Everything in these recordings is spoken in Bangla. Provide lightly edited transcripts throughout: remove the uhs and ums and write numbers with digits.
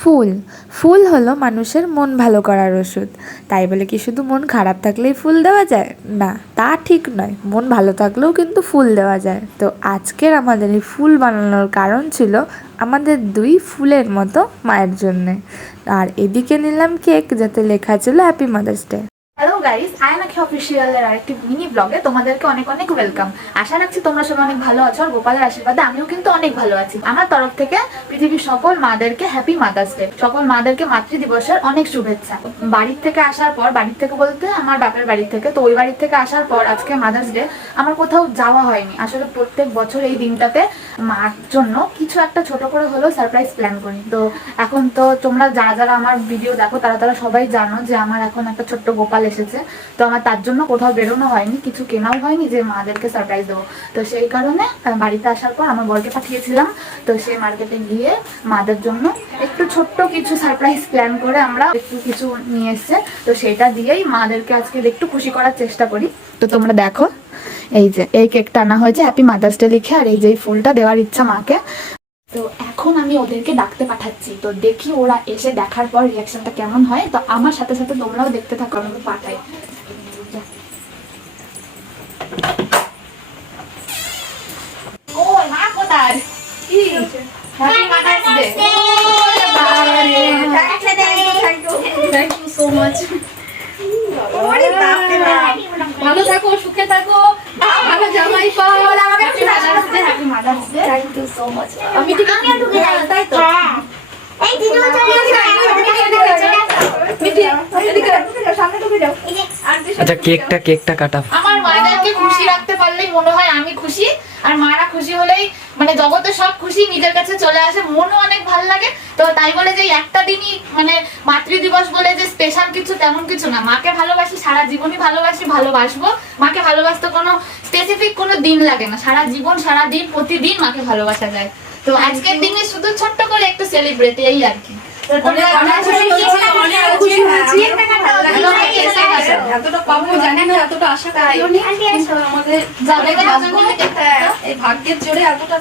ফুল ফুল হলো মানুষের মন ভালো করার ওষুধ। তাই বলে কি শুধু মন খারাপ থাকলেই ফুল দেওয়া যায়? না, তা ঠিক নয়। মন ভালো থাকলেও কিন্তু ফুল দেওয়া যায়। তো আজকের আমাদের এই ফুল বানানোর কারণ ছিল আমাদের দুই ফুলের মতো মায়ের জন্যে। আর এদিকে নিলাম কেক, যাতে লেখা ছিল happy mother's day. Hello guys, I am আখি অফিসিয়ালের আরেকটি মিনি ব্লগে তোমাদেরকে অনেক অনেক ওয়েলকাম। আশা রাখছি তোমরা সবাই অনেক ভালো আছো, আর গোপালের আশীর্বাদে আমিও কিন্তু অনেক ভালো আছি। আমার তরফ থেকে পৃথিবীর সকল মাদেরকে হ্যাপি মাদার্স ডে, সকল মাদেরকে মাতৃ দিবসের অনেক শুভেচ্ছা। বাড়ির থেকে আসার পর, বাড়ির থেকে বলতে আমার বাপের বাড়ি থেকে, তো ওই বাড়ির থেকে আসার পর আজকে মাদার্স ডে আমার কোথাও যাওয়া হয়নি। আসলে প্রত্যেক বছর এই দিনটাতে মার জন্য কিছু একটা ছোট করে হলেও সারপ্রাইজ প্ল্যান করি। তো এখন তো তোমরা যারা যারা আমার ভিডিও দেখো তারা সবাই জানো যে আমার এখন একটা ছোট্ট গোপাল এসেছে। তো আমার তার জন্য কোথাও বেরোনো হয়নি, কিছু কেনাও হয়নি যে মাদেরকে সারপ্রাইজ দেবো। তো সেই কারণে বাড়িতে আসার পর আমার বরকে পাঠিয়েছিলাম, তো সেই মার্কেটে গিয়ে মাদের জন্য একটু ছোট্ট কিছু সারপ্রাইজ প্ল্যান করে আমরা একটু কিছু নিয়ে এসছে। তো সেটা দিয়েই মাদেরকে আজকে একটু খুশি করার চেষ্টা করি। তো তোমরা দেখো, এই যে এই কেকটা আনা হয়েছে হ্যাপি মাদার্স ডে লিখে, আর এই যে ফুলটা দেওয়ার ইচ্ছা মাকে। তো এখন আমি ওদেরকে ডাকতে পাঠাচ্ছি, তো দেখি ওরা এসে দেখার পর রিয়াকশনটা কেমন হয়। তো আমার সাথে সাথে তোমরাও দেখতে থাকো, আমি পাঠাই। ও মা কোথায়? কি happy mother's day. Thank you so much. ভালো থাকো, সুখে থাকো, ভালো জামাই পাও। Happy mother's day. Thank you so much. আমি ঠিক আছে, তাই তো। এই দিদি আচ্ছা, কেকটা কাটা। আমার মায়েদেরকে খুশি রাখতে পারলেই মনে হয় আমি খুশি, আর মারা খুশি হলেই মানে জগতে সব খুশি নিজের কাছে চলে আসে, মনও অনেক ভালো লাগে। তো তাই বলে যে একটা দিনই মানে মাতৃ দিবস বলে যে স্পেশাল কিছু, তেমন কিছু না। মাকে ভালোবাসি, সারা জীবনই ভালোবাসি, ভালোবাসবো। মাকে ভালোবাসতে কোনো স্পেসিফিক কোনো দিন লাগে না, সারা জীবন সারা দিন প্রতিদিন মাকে ভালোবাসা যায়। তো আজকের দিনে শুধু ছোট্ট করে একটু সেলিব্রেট, এই আর কি। এতটা পাবো জানি না, এতটা আশা করিনি। আমাদের এই ভাগ্যের জোরে এতটা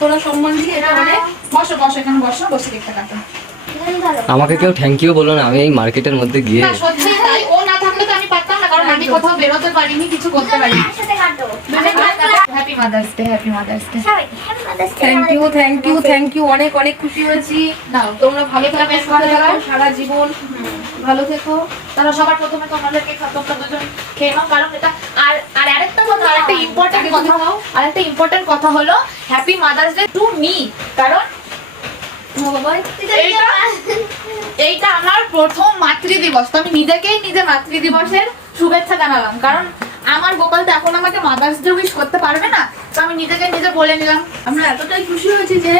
তোরা সম্মান দিয়ে এটা মানে বসো বসো, এখানে বসো, বসে কেকটা কাটো। আমাকে কেউ থ্যাংক ইউ বলো না, আমি এই মার্কেটের মধ্যে গিয়ে। না সত্যি তাই, ও না থাকলে তো আমি পারতাম না, কারণ আমি কোথাও বেরোতে পারিনি, কিছু করতে পারিনি। Happy mother's day, happy mother's day. Thank you অনেক অনেক খুশি হয়েছি। নাও তোমরা ভালো থাকো, সুখে থাকো, সারা জীবন ভালো থেকো। তারা সবার প্রথমে তোমাদেরকে তোমরা দুজন খেয়ে নাও, কারণ এটা আর আর আরেকটা কথা, আরেকটা ইম্পর্টেন্ট কথা হলো happy mother's day to me. কারণ এইটা আমার প্রথম মাতৃ দিবস, তো আমি নিজেকেই নিজে মাতৃ দিবসের শুভেচ্ছা জানালাম। কারণ আমার গোপাল তো এখন আমাকে মাদার্স ডে উইশ করতে পারবে না, তো আমি নিজেকে নিজে বলে নিলাম। আমরা এতটাই খুশি হয়েছি যে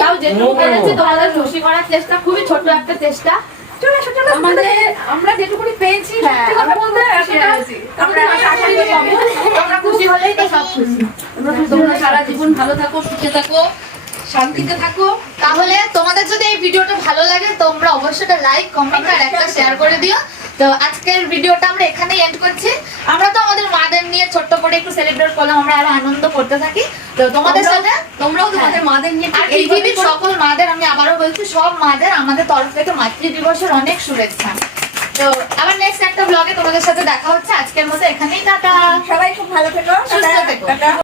তাও যেটুকু পেরেছি তোমাদের খুশি করার চেষ্টা, খুবই ছোট একটা চেষ্টা। আমরা যেটুকুনি পেয়েছি তোমরা খুশি হলেই তো সব খুশি। তোমরা সারা জীবন ভালো থাকো, সুখে থাকো, শান্তিতে থাকো। তাহলে তোমাদের যদি এই ভিডিওটা ভালো লাগে তোমরা অবশ্যই একটা লাইক, কমেন্ট আর একটা শেয়ার করে দিও। তো আজকের ভিডিওটা আমরা এখানেই এন্ড করছি। আমরা তো আমাদের মাদের নিয়ে ছোট্ট করে একটু সেলিব্রেট করলাম, আমরা আরো আনন্দ করতে থাকি। তো তোমাদের সাথে তোমরাও তোমাদের মাদের নিয়ে আর পৃথিবীর সকল মাদের, আমি আবারও বলছি, সব মাদের আমাদের তরফ থেকে মাতৃ দিবসের অনেক শুভেচ্ছা। তো আবার নেক্সট একটা ব্লগে তোমাদের সাথে দেখা হচ্ছে। আজকের মতো এখানেই টাটা। সবাই খুব ভালো থেকো, সুস্থ থেকো।